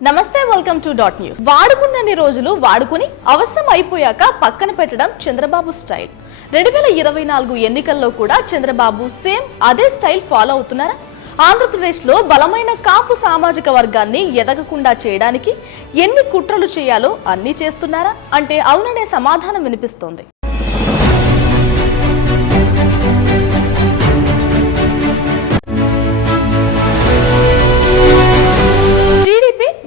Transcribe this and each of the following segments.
నమస్తే, welcome to dot news. వాడుకున్నన్ని రోజులు వాడుకుని అవసరం అయిపోయాక పక్కన పెట్టడం చంద్రబాబు స్టైల్. 2024 ఎన్నికల్లో కూడా చంద్రబాబు సేమ్ అదే స్టైల్ ఫాలో అవుతున్నారా? ఆంధ్రప్రదేశ్ లో బలమైన కాపు సామాజిక వర్గాన్ని ఎదగకుండా చేయడానికి ఎన్ని కుట్రలు చేయాలో అన్ని చేస్తున్నారా అంటే అవుననే సమాధానం వినిపిస్తోంది.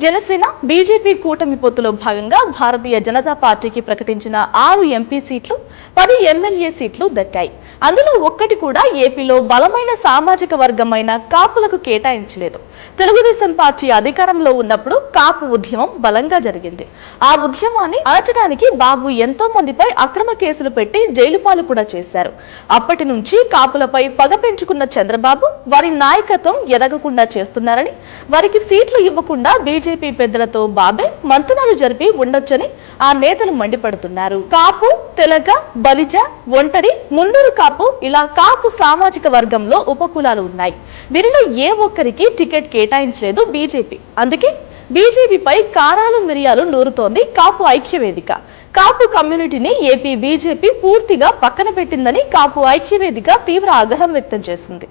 జనసేన బీజేపీ కూటమి పొత్తులో భాగంగా భారతీయ జనతా పార్టీకి ప్రకటించిన 6 ఎంపీ సీట్లు 10 ఎమ్మెల్యే సీట్లు దక్కాయి. అందులో ఒక్కటి కూడా ఏపీలో బలమైన సామాజిక వర్గమైన కాపులకు కేటాయించలేదు. తెలుగుదేశం పార్టీ అధికారంలో ఉన్నప్పుడు కాపు ఉద్యమం బలంగా జరిగింది. ఆ ఉద్యమాన్ని అణచడానికి బాబు ఎంతో మందిపై అక్రమ కేసులు పెట్టి జైలు పాలు కూడా చేశారు. అప్పటి నుంచి కాపులపై పగ పెంచుకున్న చంద్రబాబు వారి నాయకత్వం ఎదగకుండా చేస్తున్నారని, వారికి సీట్లు ఇవ్వకుండా బీజేపీ పెద్దలతో బాబే మంతనాలు జరిపి ఉండొచ్చని ఆ నేతలు మండిపడుతున్నారు. కాపు, తెలగ, బలిజ, ఒంటరి, మున్నూరు కాపు ఇలా కాపు సామాజిక వర్గంలో ఉపకులాలు ఉన్నాయి. వీరిలో ఏ ఒక్కరికి టికెట్ కేటాయించలేదు బీజేపీ. అందుకే బీజేపీపై కారాలు మిరియాలు నూరుతోంది కాపు ఐక్యవేదిక. కాపు కమ్యూనిటీని ఏపీ బీజేపీ పూర్తిగా పక్కన పెట్టిందని కాపు ఐక్యవేదిక తీవ్ర ఆగ్రహం వ్యక్తం చేసింది.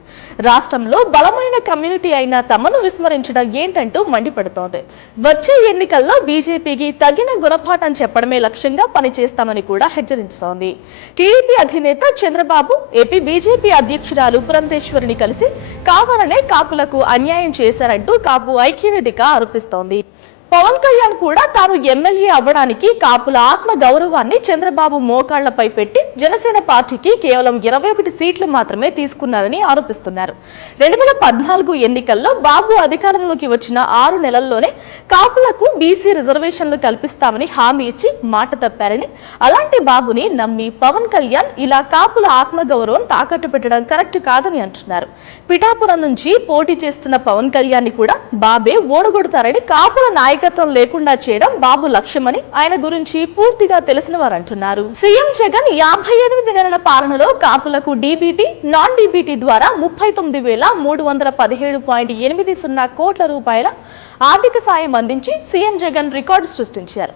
రాష్ట్రంలో బలమైన కమ్యూనిటీ అయిన తమను విస్మరించడం ఏంటంటూ మండిపడుతోంది. వచ్చే ఎన్నికల్లో బీజేపీకి తగిన గుణపాఠం చెప్పడమే లక్ష్యంగా పనిచేస్తామని కూడా హెచ్చరింస్తోంది. టీడీపీ అధినేత చంద్రబాబు ఏపీ బీజేపీ అధ్యక్షురాలు పురంధేశ్వరిని కలిసి కావాలనే కాపులకు అన్యాయం చేశారంటూ కాపు ఐక్యవేదిక ఆరోపిస్తోంది. పవన్ కళ్యాణ్ కూడా తాను ఎమ్మెల్యే అవ్వడానికి కాపుల ఆత్మ గౌరవాన్ని చంద్రబాబు మోకాళ్లపై పెట్టి జనసేన పార్టీకి కేవలం 21 సీట్లు మాత్రమే తీసుకున్నారని ఆరోపిస్తున్నారు. 2014 ఎన్నికల్లో బాబు అధికారంలోకి వచ్చిన 6 నెలల్లోనే కాపులకు బీసీ రిజర్వేషన్లు కల్పిస్తామని హామీ ఇచ్చి మాట తప్పారని, అలాంటి బాబుని నమ్మి పవన్ కళ్యాణ్ ఇలా కాపుల ఆత్మ గౌరవం తాకట్టు పెట్టడం కరెక్ట్ కాదని అంటున్నారు. పిఠాపురం నుంచి పోటీ చేస్తున్న పవన్ కళ్యాణ్ ని కూడా బాబే ఓడగొడతారని, కాపుల నాయకత్వం లేకుండా చేయడం బాబు లక్ష్యమని ఆయన గురించి పూర్తిగా తెలిసిన వారు అంటున్నారు. సీఎం జగన్ 58 నెలల పాలనలో కాపులకు డీబీటీ, నాన్ డీబీటీ ద్వారా 39,317.80 కోట్ల రూపాయల ఆర్థిక సాయం అందించి సీఎం జగన్ రికార్డు సృష్టించారు.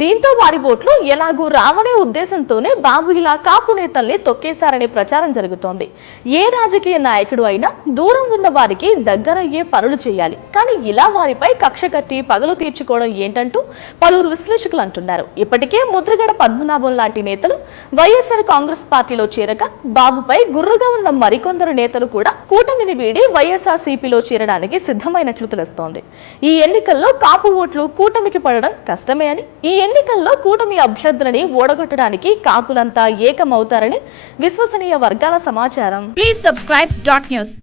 దీంతో వారి ఓట్లు ఎలాగూ రావనే ఉద్దేశంతోనే బాబు ఇలా కాపు నేతల్ని తొక్కేశారనే ప్రచారం జరుగుతోంది. ఏ రాజకీయ నాయకుడు అయినా దూరం ఉన్న వారికి దగ్గరయ్యే పనులు చేయాలి, కానీ ఇలా వారిపై కక్ష కట్టి పగలు తీర్చుకోవడం ఏంటంటూ పలువురు విశ్లేషకులు అంటున్నారు. ఇప్పటికే ముద్రగడ పద్మనాభం లాంటి నేతలు వైఎస్ఆర్ కాంగ్రెస్ పార్టీలో చేరక బాబుపై గుర్రుగా ఉన్న మరికొందరు నేతలు కూడా కూటమిని వీడి వైఎస్ఆర్ సిపిలో చేరడానికి సిద్ధమైనట్లు తెలుస్తోంది. ఈ ఎన్నికల్లో కాపు ఓట్లు కూటమికి పడడం కష్టమే అని, ఈ ఎన్నికల్లో కూటమి అభ్యర్థులని ఓడగొట్టడానికి కాపులంతా ఏకమవుతారని విశ్వసనీయ వర్గాల సమాచారం. Please subscribe dot news.